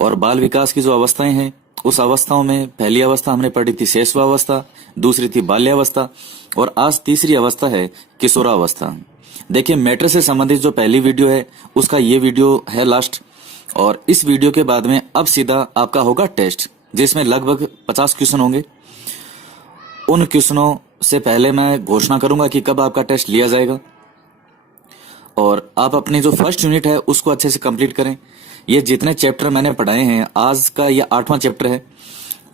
और बाल विकास की जो अवस्थाएं हैं, उस अवस्थाओं में पहली अवस्था हमने पढ़ी थी शैशवावस्था, दूसरी थी बाल्यावस्था, और आज तीसरी अवस्था है किशोरावस्था। देखिए, मैटर से संबंधित जो पहली वीडियो है उसका ये वीडियो है लास्ट, और इस वीडियो के बाद में अब सीधा आपका होगा टेस्ट, जिसमें लगभग 50 क्वेश्चन होंगे। उन क्वेश्चनों से पहले मैं घोषणा करूंगा कि कब आपका टेस्ट लिया जाएगा, और आप अपनी जो फर्स्ट यूनिट है उसको अच्छे से कंप्लीट करें। ये जितने चैप्टर मैंने पढ़ाए हैं, आज का ये 8वां चैप्टर है,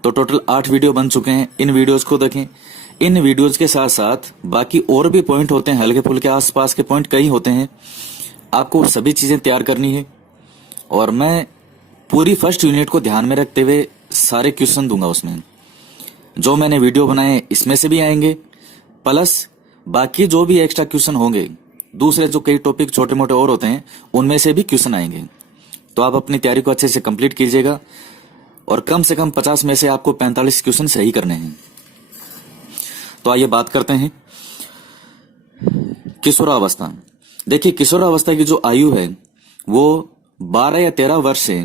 तो टोटल 8 वीडियो बन चुके हैं। इन वीडियोज को देखें। इन वीडियोज के साथ साथ बाकी और भी पॉइंट होते हैं, हल्के फुल्के आसपास के पॉइंट कई होते हैं, आपको सभी चीजें तैयार करनी है। और मैं पूरी फर्स्ट यूनिट को ध्यान में रखते हुए सारे क्वेश्चन दूंगा। उसमें जो मैंने वीडियो बनाए इसमें से भी आएंगे, प्लस बाकी जो भी एक्स्ट्रा क्वेश्चन होंगे, दूसरे जो कई टॉपिक छोटे मोटे और होते हैं, उनमें से भी क्वेश्चन आएंगे। तो आप अपनी तैयारी को अच्छे से कंप्लीट कीजिएगा, और कम से कम 50 में से आपको 45 क्वेश्चन सही करने हैं। तो आइए बात करते हैं किशोरावस्था। देखिए, किशोरावस्था की जो आयु है वो 12 या 13 वर्ष से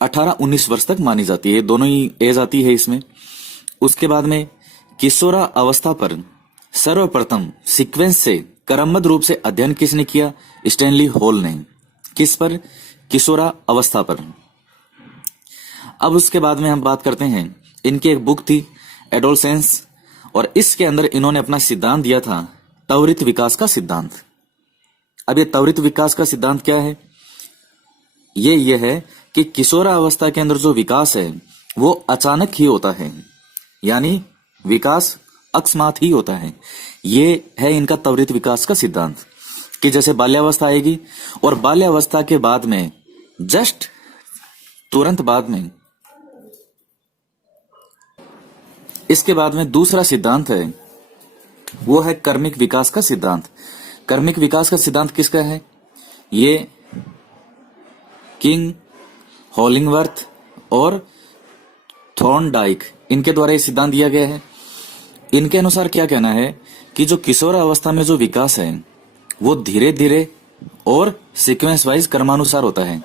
18-19 वर्ष तक मानी जाती है, दोनों ही एज आती है इसमें। उसके बाद में किशोरा अवस्था पर सर्वप्रथम सीक्वेंस से क्रमबद्ध रूप से अध्ययन किसने किया? स्टैनली हॉल ने। किस पर? किशोरा अवस्था पर। अब उसके बाद में हम बात करते हैं, इनकी एक बुक थी एडोलसेंस, और इसके अंदर इन्होंने अपना सिद्धांत दिया था त्वरित विकास का सिद्धांत। अब ये त्वरित विकास का सिद्धांत क्या है? ये है कि किशोरा अवस्था के अंदर जो विकास है वो अचानक ही होता है, यानी विकास अकस्मात ही होता है। ये है इनका त्वरित विकास का सिद्धांत, कि जैसे बाल्यावस्था आएगी और बाल्यावस्था के बाद में जस्ट तुरंत बाद में इसके बाद में दूसरा सिद्धांत है, वो है कर्मिक विकास का सिद्धांत। कर्मिक विकास का सिद्धांत किसका है? ये किंग, हॉलिंगवर्थ और थॉर्नडाइक, इनके द्वारा ये सिद्धांत दिया गया है। इनके अनुसार क्या कहना है कि जो किशोर अवस्था में जो विकास है वो धीरे धीरे और सीक्वेंस वाइज क्रमानुसार होता है।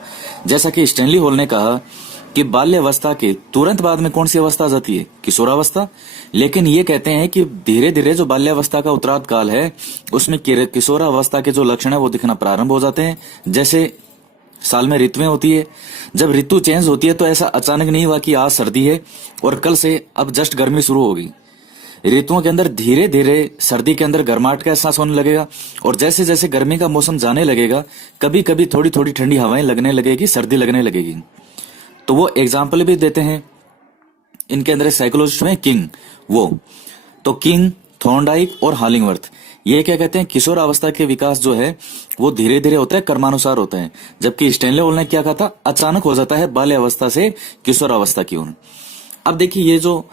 जैसा कि स्टैनली हॉल ने कहा कि बाल्यावस्था के तुरंत बाद में कौन सी अवस्था आ जाती है? किशोरावस्था। लेकिन ये कहते हैं कि धीरे धीरे जो बाल्यावस्था का उत्तरार्ध काल है उसमें किशोरावस्था के जो लक्षण है वो दिखना प्रारंभ हो जाते हैं। जैसे साल में ऋतुएं होती है, जब ऋतु चेंज होती है तो ऐसा अचानक नहीं हुआ कि आज सर्दी है और कल से अब जस्ट गर्मी शुरू होगी। ऋतुओं के अंदर धीरे धीरे सर्दी के अंदर गर्माहट का एहसास होने लगेगा, और जैसे जैसे गर्मी का मौसम जाने लगेगा, कभी कभी थोड़ी थोड़ी ठंडी हवाएं लगने लगेगी, सर्दी लगने लगेगी। तो वो एग्जाम्पल भी देते हैं। इनके अंदर साइकोलॉजिस्ट में किंग, वो तो किंग, थॉर्नडाइक और हॉलिंगवर्थ, ये क्या कहते हैं? किशोर अवस्था के विकास जो है वो धीरे धीरे होता है, कर्मानुसार होता है। जबकि स्टैनली हॉल ने क्या कहा था? अचानक हो जाता है बाल्य अवस्था से किशोर अवस्था की ओर। अब देखिए, ये जो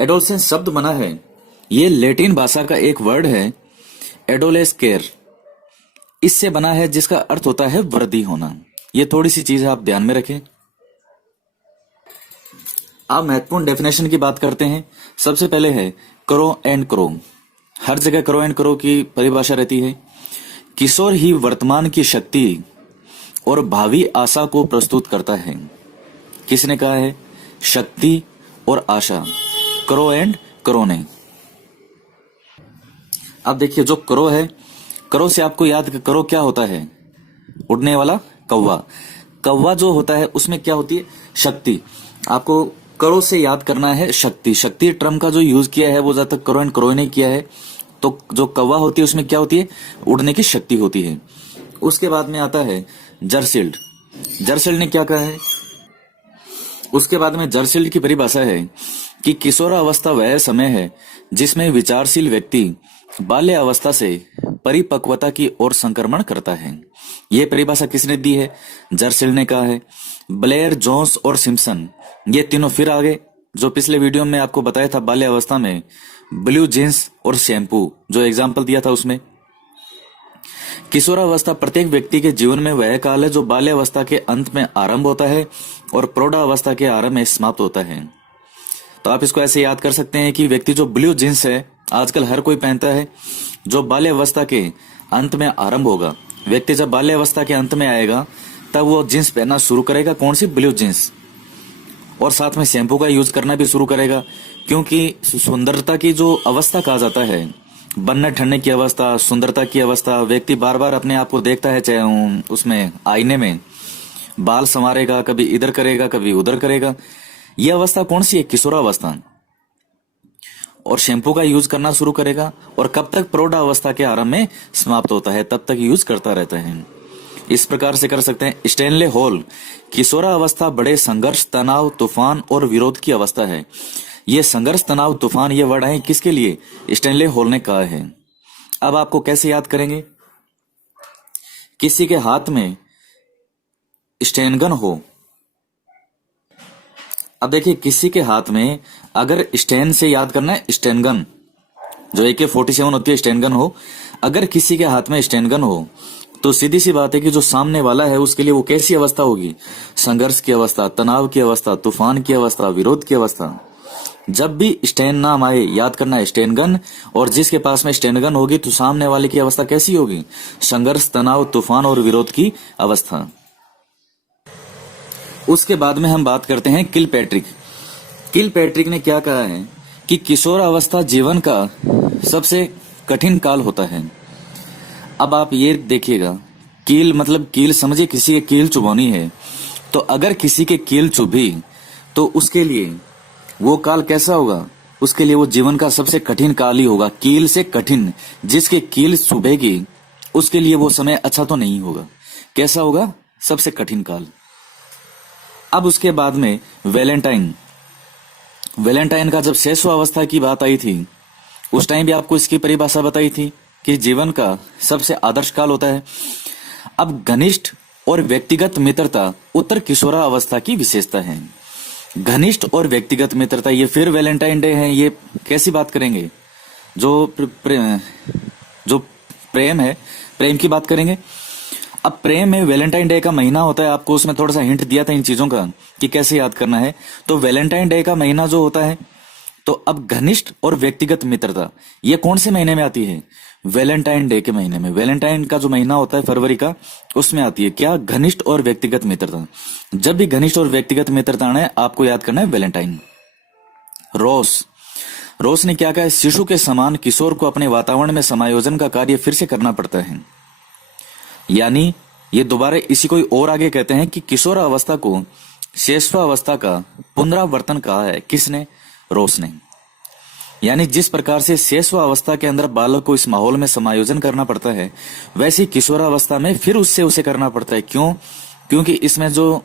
एडोलसेंस शब्द बना है, ये लैटिन भाषा का एक वर्ड है एडोलेस केयर, इससे बना है, जिसका अर्थ होता है वृद्धि होना। ये थोड़ी सी चीज आप ध्यान में रखें। आप महत्वपूर्ण डेफिनेशन की बात करते हैं। सबसे पहले है करो एंड करो। हर जगह करो एंड करो की परिभाषा रहती है। किशोर ही वर्तमान की शक्ति और भावी आशा को प्रस्तुत करता है। किसने कहा है? शक्ति और आशा, करो एंड करो ने। अब देखिए, जो करो है, करो से आपको याद, करो क्या होता है? उड़ने वाला कौवा। कौवा जो होता है उसमें क्या होती है? शक्ति। आपको करो से याद करना है शक्ति। शक्ति टर्म का जो यूज किया है वो ज्यादातर करो एंड करो ने किया है। तो जो कौवा होती है उसमें क्या होती है? उड़ने की शक्ति होती है। उसके बाद में आता है जरसील्ड। जरसील्ड ने क्या कहा है? उसके बाद में जरसील्ड की परिभाषा है कि किशोरावस्था वह समय है जिसमें विचारशील व्यक्ति बाल्य अवस्था से परिपक्वता की ओर संक्रमण करता है। यह परिभाषा किसने दी है? जरसील्ड ने कहा है। ब्लेयर, जोन्स और सिम्पसन, ये तीनों फिर आगे, जो पिछले वीडियो में आपको बताया था बाल्य अवस्था में ब्लू जींस और शैम्पू, जो एग्जाम्पल दिया था उसमें। किशोरावस्था प्रत्येक व्यक्ति के जीवन में वह काल है जो बाल्यावस्था के अंत में आरंभ होता है और प्रौढ़ावस्था के आरंभ में समाप्त होता है। तो आप इसको ऐसे याद कर सकते हैं कि व्यक्ति जो ब्लू जींस है आजकल हर कोई पहनता है, जो बाल्यावस्था के अंत में आरंभ होगा। व्यक्ति जब बाल्यावस्था के अंत में आएगा तब वो जींस पहनना शुरू करेगा, कौन सी, ब्लू जींस। और साथ में शैम्पू का यूज करना भी शुरू करेगा, क्योंकि सुंदरता की जो अवस्था कहा जाता है, बनने ठंडने की अवस्था, सुंदरता की अवस्था, व्यक्ति बार बार अपने आप को देखता है, चाहे उसमें आईने में, बाल संवारेगा, कभी इधर करेगा कभी उधर करेगा। यह अवस्था कौन सी है, किशोरावस्था। और शैम्पू का यूज करना शुरू करेगा, और कब तक, प्रौढ़ावस्था के आरंभ में समाप्त होता है, तब तक यूज करता रहता है। इस प्रकार से कर सकते हैं। स्टैनले हॉल, किशोरावस्था बड़े संघर्ष, तनाव, तूफान और विरोध की अवस्था है। ये संघर्ष, तनाव, तूफान, ये वर्ड है किसके लिए, स्टैनले हॉल ने कहा है। अब आपको कैसे याद करेंगे, किसी के हाथ में स्टेनगन हो। अब देखिए, किसी के हाथ में, अगर स्टेन से याद करना है, स्टेनगन जो AK-47 होती है, स्टेनगन हो, अगर किसी के हाथ में स्टेनगन हो, तो सीधी सी बात है कि जो सामने वाला है उसके लिए वो कैसी अवस्था होगी, संघर्ष की अवस्था, तनाव की अवस्था, तूफान की अवस्था, विरोध की अवस्था। जब भी स्टेन नाम आए, याद करना है स्टेनगन, और जिसके पास में स्टेनगन होगी तो सामने वाले की अवस्था कैसी होगी, संघर्ष, तनाव, तूफान और विरोध की अवस्था। उसके बाद में हम बात करते हैं किलपैट्रिक। किलपैट्रिक ने क्या कहा है कि किशोरावस्था जीवन का सबसे कठिन काल होता है। अब आप ये देखिएगा, कील मतलब कील समझिए, किसी के कील चुभौनी है, तो अगर किसी के कील चुभी तो उसके लिए वो काल कैसा होगा, उसके लिए वो जीवन का सबसे कठिन काल ही होगा। कील से कठिन, जिसके कील चुभेगी उसके लिए वो समय अच्छा तो नहीं होगा। कैसा होगा, सबसे कठिन काल। अब उसके बाद में वैलेंटाइन। वैलेंटाइन का जब शैशवावस्था की बात आई थी, उस टाइम भी आपको इसकी परिभाषा बताई थी कि जीवन का सबसे आदर्श काल होता है। अब घनिष्ठ और व्यक्तिगत मित्रता उत्तर किशोरावस्था की विशेषता है। घनिष्ठ और व्यक्तिगत मित्रता, ये फिर वैलेंटाइन डे है, ये कैसी बात करेंगे, जो जो प्रेम है, प्रेम की बात करेंगे। अब प्रेम में वैलेंटाइन डे का महीना होता है, आपको उसमें थोड़ा सा हिंट दिया था इन चीजों का कि कैसे याद करना है। तो वैलेंटाइन डे का महीना जो होता है, तो अब घनिष्ठ और व्यक्तिगत मित्रता ये कौन से महीने में आती है, वैलेंटाइन डे के महीने में। वैलेंटाइन का जो महीना होता है फरवरी का, उसमें आती है क्या, घनिष्ठ और व्यक्तिगत मित्रता। जब भी घनिष्ठ और व्यक्तिगत मित्रता आना है, आपको याद करना है वैलेंटाइन। रोस, रोस ने क्या कहा, शिशु के समान किशोर को अपने वातावरण में समायोजन का कार्य फिर से करना पड़ता है। यानी ये दोबारा इसी कोई और आगे कहते हैं कि किशोरावस्था को शैशवावस्था का पुनरावर्तन कहा है, किसने, रोस ने। यानी जिस प्रकार से शैशवावस्था के अंदर बालक को इस माहौल में समायोजन करना पड़ता है, वैसे किशोरावस्था में फिर उससे उसे करना पड़ता है। क्यों, क्योंकि इसमें जो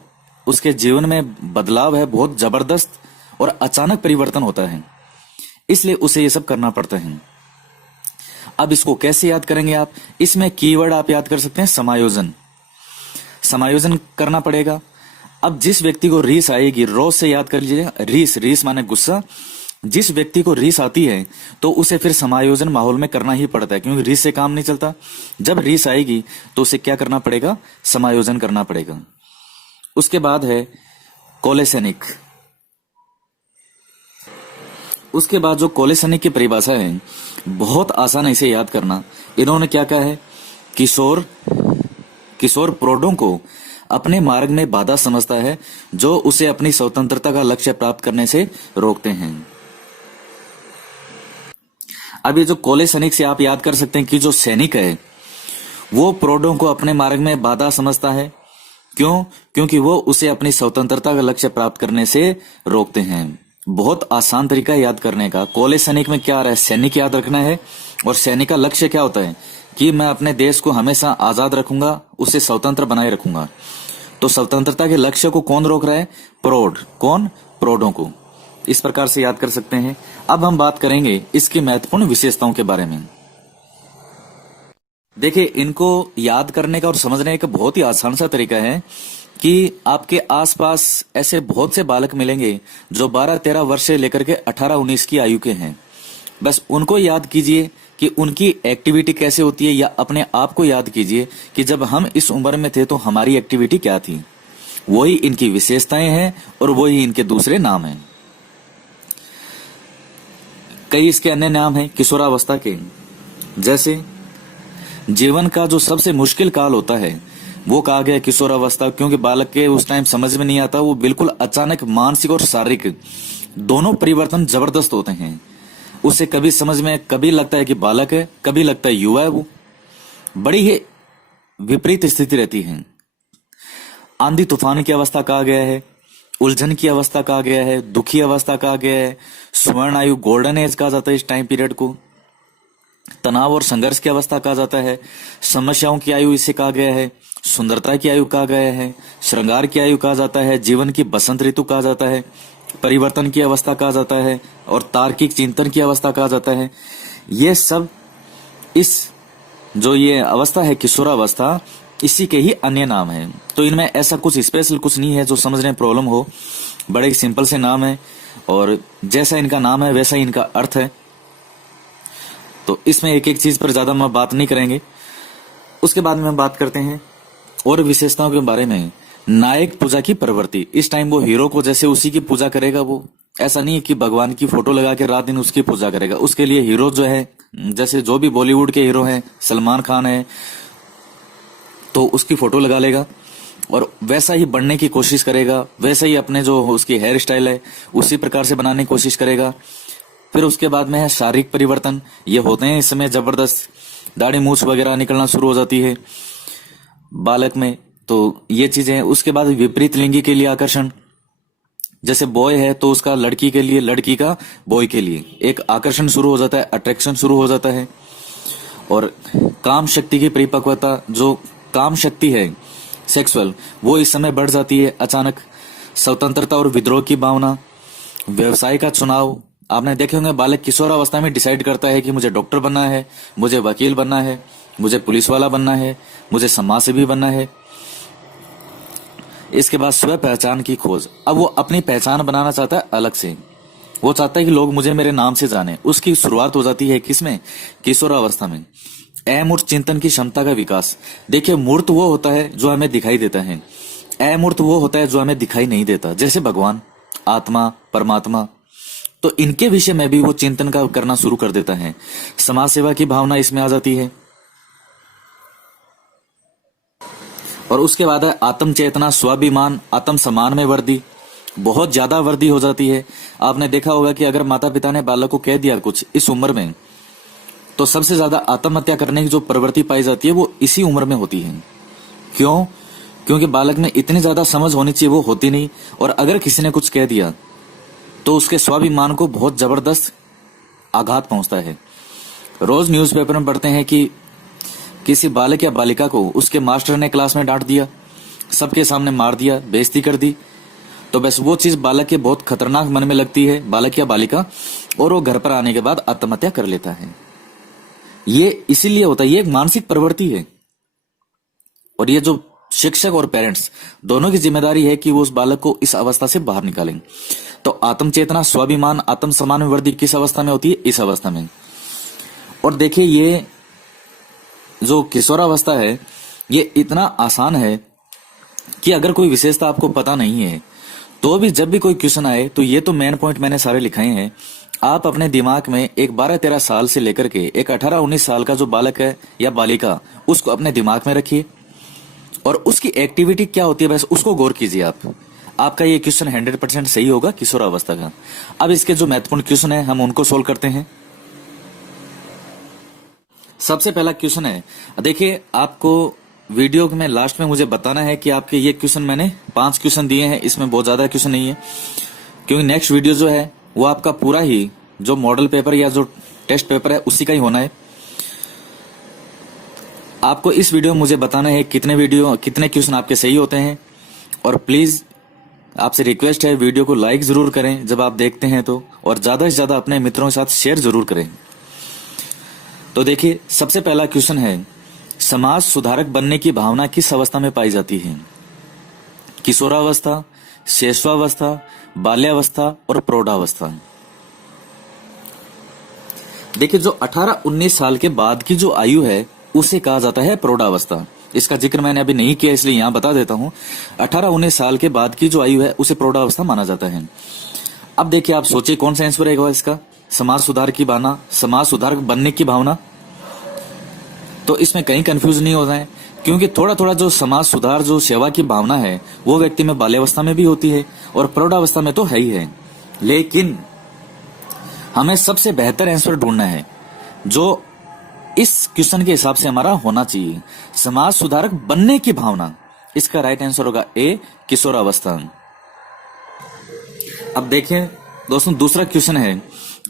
उसके जीवन में बदलाव है, बहुत जबरदस्त और अचानक परिवर्तन होता है, इसलिए उसे ये सब करना पड़ता है। अब इसको कैसे याद करेंगे आप, इसमें कीवर्ड आप याद कर सकते हैं, समायोजन। समायोजन करना पड़ेगा। अब जिस व्यक्ति को रीस आएगी, रोज से याद कर लीजिए, रीस, रीस माने गुस्सा। जिस व्यक्ति को रीस आती है तो उसे फिर समायोजन माहौल में करना ही पड़ता है, क्योंकि रीस से काम नहीं चलता। जब रीस आएगी तो उसे क्या करना पड़ेगा, समायोजन करना पड़ेगा। उसके बाद है कोलेसेनिक। उसके बाद जो कोलेसेनिक की परिभाषा है, बहुत आसान है इसे याद करना। इन्होंने क्या कहा है, किशोर प्रौढ़ों को अपने मार्ग में बाधा समझता है, जो उसे अपनी स्वतंत्रता का लक्ष्य प्राप्त करने से रोकते हैं। अब ये जो कोलेसेनिक से आप याद कर सकते हैं कि जो सैनिक है वो प्रौढ़ों को अपने मार्ग में बाधा समझता है। क्यों, क्योंकि वो उसे अपनी स्वतंत्रता का लक्ष्य प्राप्त करने से रोकते हैं। बहुत आसान तरीका है याद करने का। कोलेसेनिक में क्या आ रहा है, सैनिक याद रखना है, और सैनिक का लक्ष्य क्या होता है कि मैं अपने देश को हमेशा आजाद रखूंगा, उसे स्वतंत्र बनाए रखूंगा। तो स्वतंत्रता के लक्ष्य को कौन रोक रहा है, प्रौढ़। कौन, प्रौढ़ों को। इस प्रकार से याद कर सकते हैं। अब हम बात करेंगे इसकी महत्वपूर्ण विशेषताओं के बारे में। देखिए, इनको याद करने का और समझने का बहुत ही आसान सा तरीका है कि आपके आसपास ऐसे बहुत से बालक मिलेंगे जो 12-13 वर्ष से लेकर के 18-19 की आयु के हैं। बस उनको याद कीजिए कि उनकी एक्टिविटी कैसे होती है, या अपने आप को याद कीजिए कि जब हम इस उम्र में थे तो हमारी एक्टिविटी क्या थी। वही इनकी विशेषताएं हैं और वही इनके दूसरे नाम हैं। कई इसके अन्य नाम हैं किशोरावस्था के, जैसे जीवन का जो सबसे मुश्किल काल होता है वो कहा गया किशोरावस्था, क्योंकि बालक के उस टाइम समझ में नहीं आता, वो बिल्कुल अचानक मानसिक और शारीरिक दोनों परिवर्तन जबरदस्त होते हैं। उसे कभी समझ में, कभी लगता है कि बालक है, कभी लगता है युवा है। वो बड़ी ही विपरीत स्थिति रहती है। आंधी तूफान की अवस्था कहा गया है, उलझन की अवस्था कहा गया है, दुखी अवस्था कहा गया है, स्वर्ण आयु गोल्डन एज कहा जाता है इस टाइम पीरियड को, तनाव और संघर्ष की अवस्था कहा जाता है, समस्याओं की आयु इसे कहा गया है, सुंदरता की आयु कहा गया है, श्रृंगार की आयु कहा जाता है, जीवन की बसंत ऋतु कहा जाता है, परिवर्तन की अवस्था कहा जाता है और तार्किक चिंतन की अवस्था कहा जाता है। ये सब इस जो ये अवस्था है किशोरावस्था, इसी के ही अन्य नाम है। तो इनमें ऐसा कुछ स्पेशल कुछ नहीं है जो समझने में प्रॉब्लम हो, बड़े सिंपल से नाम है और जैसा इनका नाम है वैसा ही इनका अर्थ है। तो इसमें एक एक चीज पर ज्यादा हम बात नहीं करेंगे। उसके बाद में हम बात करते हैं और विशेषताओं के बारे में। नायक पूजा की प्रवृत्ति, इस टाइम वो हीरो को जैसे उसी की पूजा करेगा, वो ऐसा नहीं है कि भगवान की फोटो लगा के रात दिन उसकी पूजा करेगा। उसके लिए हीरो जो है, जैसे जो भी बॉलीवुड के हीरो हैं, सलमान खान है तो उसकी फोटो लगा लेगा और वैसा ही बनने की कोशिश करेगा, वैसा ही अपने जो उसकी हेयर स्टाइल है उसी प्रकार से बनाने की कोशिश करेगा। फिर उसके बाद में है शारीरिक परिवर्तन, ये होते हैं इस समय जबरदस्त, दाढ़ी मूछ वगैरह निकलना शुरू हो जाती है बालक में, तो ये चीजें हैं। उसके बाद विपरीत लिंगी के लिए आकर्षण, जैसे बॉय है तो उसका लड़की के लिए, लड़की का बॉय के लिए एक आकर्षण शुरू हो जाता है, अट्रैक्शन शुरू हो जाता है। और काम शक्ति की परिपक्वता, जो काम शक्ति है सेक्सुअल, वो इस समय बढ़ जाती है अचानक। स्वतंत्रता और विद्रोह की भावना, व्यवसाय का चुनाव, आपने देखे होंगे बालक किशोरावस्था में डिसाइड करता है कि मुझे डॉक्टर बनना है, मुझे वकील बनना है, मुझे पुलिस वाला बनना है, मुझे समाज सेवी बनना है। इसके बाद स्व पहचान की खोज, अब वो अपनी पहचान बनाना चाहता है अलग से, वो चाहता है कि लोग मुझे मेरे नाम से जाने। उसकी शुरुआत हो जाती है किसमें, किशोरावस्था में। अमूर्त चिंतन की क्षमता का विकास, देखिए मूर्त वो होता है जो हमें दिखाई देता है, अमूर्त वो होता है जो हमें दिखाई नहीं देता, जैसे भगवान, आत्मा, परमात्मा। तो इनके विषय में भी वो चिंतन का करना शुरू कर देता है। समाज सेवा की भावना इसमें आ जाती है। और उसके बाद है आत्म चेतना, स्वाभिमान, आत्म सम्मान में वृद्धि, बहुत ज्यादा वृद्धि हो जाती है। आपने देखा होगा कि अगर माता पिता ने बालक को कह दिया कुछ इस उम्र में, तो सबसे ज्यादा आत्महत्या करने की जो प्रवृत्ति पाई जाती है वो इसी उम्र में होती है। क्यों? क्योंकि बालक में इतनी ज्यादा समझ होनी चाहिए, वो होती नहीं। और अगर किसी ने कुछ कह दिया तो उसके स्वाभिमान को बहुत जबरदस्त आघात पहुंचता है। रोज न्यूज़पेपर में पढ़ते हैं कि किसी बालक या बालिका को उसके मास्टर ने क्लास में डांट दिया, सबके सामने मार दिया, बेइज्जती कर दी, तो बस वो चीज बालक के बहुत खतरनाक मन में लगती है, बालक या बालिका, और वो घर पर आने के बाद आत्महत्या कर लेता है। ये इसीलिए होता है, ये एक मानसिक प्रवृत्ति है। और ये जो शिक्षक और पेरेंट्स दोनों की जिम्मेदारी है कि वो उस बालक को इस अवस्था से बाहर निकालें। तो आत्म चेतना, स्वाभिमान, आत्म सम्मान में वृद्धि किस अवस्था में होती है? इस अवस्था में। और देखिए ये जो किशोरावस्था है ये इतना आसान है कि अगर कोई विशेषता आपको पता नहीं है तो भी जब भी कोई क्वेश्चन आए तो ये तो मेन पॉइंट मैंने सारे लिखाए हैं। आप अपने दिमाग में एक 12-13 साल से लेकर के एक 18-19 साल का जो बालक है या बालिका, उसको अपने दिमाग में रखिए और उसकी एक्टिविटी क्या होती है बस उसको गौर कीजिए आप। आपका ये क्वेश्चन 100% सही होगा किशोरावस्था का। अब इसके जो महत्वपूर्ण क्वेश्चन है हम उनको सोल्व करते हैं। सबसे पहला क्वेश्चन है, देखिए आपको वीडियो में लास्ट में मुझे बताना है कि आपके ये क्वेश्चन, मैंने 5 क्वेश्चन दिए हैं, इसमें बहुत ज्यादा क्वेश्चन नहीं है क्योंकि नेक्स्ट वीडियो जो है वो आपका पूरा ही जो मॉडल पेपर या जो टेस्ट पेपर है उसी का ही होना है। आपको इस वीडियो में मुझे बताना है कितने क्वेश्चन आपके सही होते हैं। और प्लीज आपसे रिक्वेस्ट है वीडियो को लाइक जरूर करें जब आप देखते हैं तो, और ज्यादा से ज्यादा अपने मित्रों के साथ शेयर जरूर करें। तो देखिए सबसे पहला क्वेश्चन है, समाज सुधारक बनने की भावना किस अवस्था में पाई जाती है? किशोरावस्था, शैशवावस्था, बाल्यावस्था और प्रौढ़ावस्था। देखिए जो 18-19 साल के बाद की जो आयु है उसे कहा जाता है प्रौढ़ावस्था। इसका जिक्र मैंने अभी नहीं किया इसलिए यहां बता देता हूं। 18-19 साल के बाद की जो आयु है उसे प्रौढ़ावस्था माना जाता है। अब देखिए आप सोचिए कौन सा आंसर रहेगा इसका? समाज सुधार की भावना, समाज सुधारक बनने की भावना। तो इसमें कहीं कंफ्यूज नहीं हो जाए, क्योंकि थोड़ा थोड़ा जो समाज सुधार, जो सेवा की भावना है, वो व्यक्ति में बाल्यावस्था में भी होती है और प्रौढ़ावस्था में तो है ही है। लेकिन हमें सबसे बेहतर आंसर ढूंढना है जो इस क्वेश्चन के हिसाब से हमारा होना चाहिए, समाज सुधारक बनने की भावना। इसका राइट आंसर होगा ए, किशोरावस्था। अब देखें दोस्तों, दूसरा क्वेश्चन है,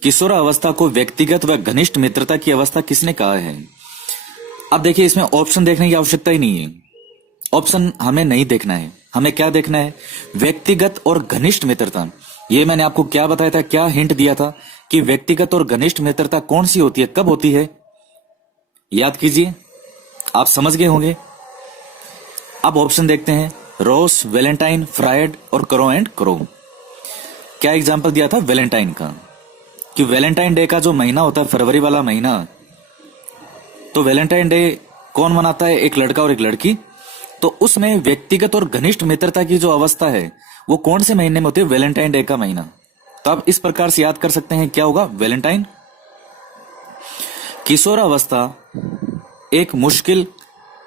किशोरावस्था को व्यक्तिगत व घनिष्ठ मित्रता की अवस्था किसने कहा है? अब देखिए, इसमें ऑप्शन देखने की आवश्यकता ही नहीं है। ऑप्शन हमें नहीं देखना है, हमें क्या देखना है? व्यक्तिगत और घनिष्ठ मित्रता। ये मैंने आपको क्या बताया था, क्या हिंट दिया था कि व्यक्तिगत और घनिष्ठ मित्रता कौन सी होती है, कब होती है? याद कीजिए, आप समझ गए होंगे। अब ऑप्शन देखते हैं, रोस, वैलेंटाइन, फ्रायड और करो एंड क्रो। क्या एग्जाम्पल दिया था वैलेंटाइन का, कि वैलेंटाइन डे का जो महीना होता है, फरवरी वाला महीना, तो वैलेंटाइन डे कौन मनाता है? एक लड़का और एक लड़की। तो उसमें व्यक्तिगत और घनिष्ठ मित्रता की जो अवस्था है वो कौन से महीने में होती है? वैलेंटाइन डे का महीना। तो आप इस प्रकार से याद कर सकते हैं, क्या होगा? वैलेंटाइन। किशोरावस्था एक मुश्किल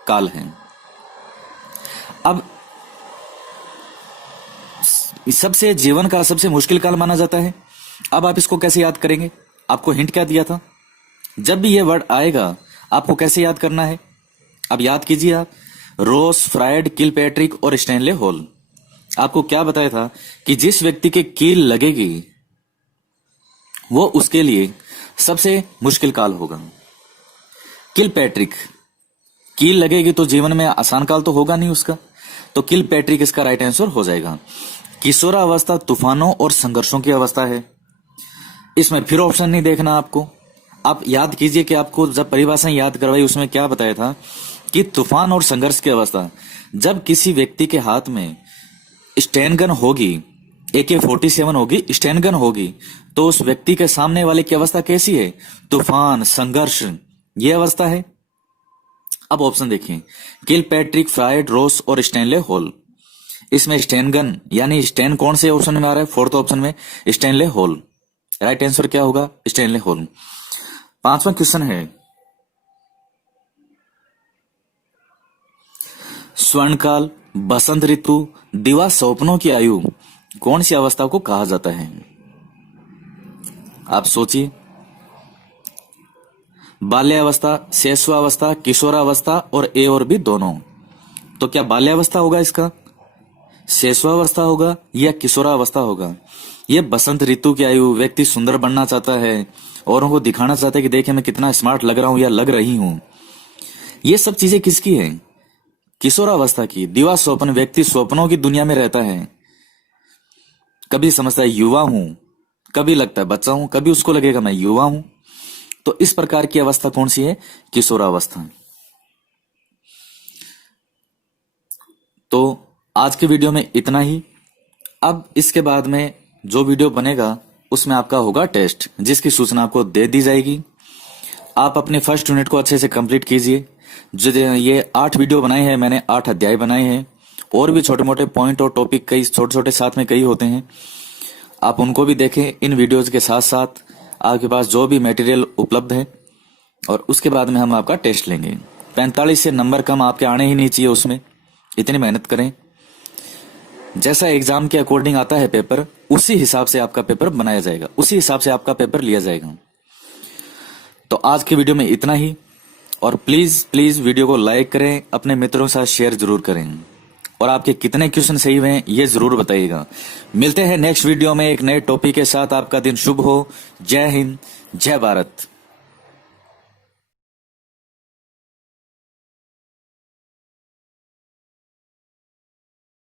काल है। अब सबसे जीवन का सबसे मुश्किल काल माना जाता है। अब आप इसको कैसे याद करेंगे? आपको हिंट क्या दिया था? जब भी ये वर्ड आएगा आपको कैसे याद करना है? अब याद कीजिए आप, रोस, फ्रायड, किलपैट्रिक और स्टैनले हॉल। आपको क्या बताया था कि जिस व्यक्ति के कील लगेगी वो उसके लिए सबसे मुश्किल काल होगा। किलपैट्रिक, कील लगेगी तो जीवन में आसान काल तो होगा नहीं उसका, तो किलपैट्रिक इसका राइट आंसर हो जाएगा। किशोरावस्था तूफानों और संघर्षों की अवस्था है। इसमें फिर ऑप्शन नहीं देखना आपको। आप याद कीजिए कि आपको जब परिभाषाएं याद करवाई उसमें क्या बताया था कि तूफान और संघर्ष की अवस्था, जब किसी व्यक्ति के हाथ में स्टैन गन होगी, AK-47 होगी, स्टैन गन होगी, तो उस व्यक्ति के सामने वाले की अवस्था कैसी है? तूफान, संघर्ष, ये अवस्था है। अब ऑप्शन देखिए, किलपैट्रिक, फ्रायड, रोस और स्टैनले हॉल। इसमें स्टैन गन यानी स्टैन कौन से ऑप्शन में आ रहा है? फोर्थ ऑप्शन में स्टैनले हॉल। राइट आंसर क्या होगा? Stanley hall. पांचवा क्वेश्चन है, स्वर्णकाल, बसंत ऋतु, दिवा स्वप्नों की आयु कौन सी अवस्था को कहा जाता है? आप सोचिए। बाल्यावस्था, शैशवावस्था, किशोरावस्था और ए और बी दोनों। तो क्या बाल्यावस्था होगा इसका, शैशवावस्था होगा या किशोरावस्था होगा? ये बसंत ऋतु की आयु, व्यक्ति सुंदर बनना चाहता है, औरों को दिखाना चाहता है कि देखिए मैं कितना स्मार्ट लग रहा हूं या लग रही हूं। ये सब चीजें किसकी है? किशोरावस्था की। दिवा स्वप्न, व्यक्ति स्वप्नों की दुनिया में रहता है। कभी समझता है युवा हूं, कभी लगता है बच्चा हूं, कभी उसको लगेगा मैं युवा हूं। तो इस प्रकार की अवस्था कौन सी है? किशोरावस्था। तो आज के वीडियो में इतना ही। अब इसके बाद में जो वीडियो बनेगा उसमें आपका होगा टेस्ट, जिसकी सूचना आपको दे दी जाएगी। आप अपने फर्स्ट यूनिट को अच्छे से कंप्लीट कीजिए। जो ये 8 वीडियो बनाए हैं मैंने, 8 अध्याय बनाए हैं, और भी छोटे मोटे पॉइंट और टॉपिक कई छोटे छोटे साथ में कई होते हैं, आप उनको भी देखें। इन वीडियोज के साथ साथ आपके पास जो भी मटेरियल उपलब्ध है, और उसके बाद में हम आपका टेस्ट लेंगे। 45 से नंबर कम आपके आने ही नहीं चाहिए उसमें, इतनी मेहनत करें। जैसा एग्जाम के अकॉर्डिंग आता है पेपर, उसी हिसाब से आपका पेपर बनाया जाएगा, उसी हिसाब से आपका पेपर लिया जाएगा। तो आज के वीडियो में इतना ही, और प्लीज प्लीज वीडियो को लाइक करें, अपने मित्रों के साथ शेयर जरूर करें, और आपके कितने क्वेश्चन सही हुए ये जरूर बताइएगा। मिलते हैं नेक्स्ट वीडियो में एक नए टॉपिक के साथ। आपका दिन शुभ हो। जय हिंद, जय भारत।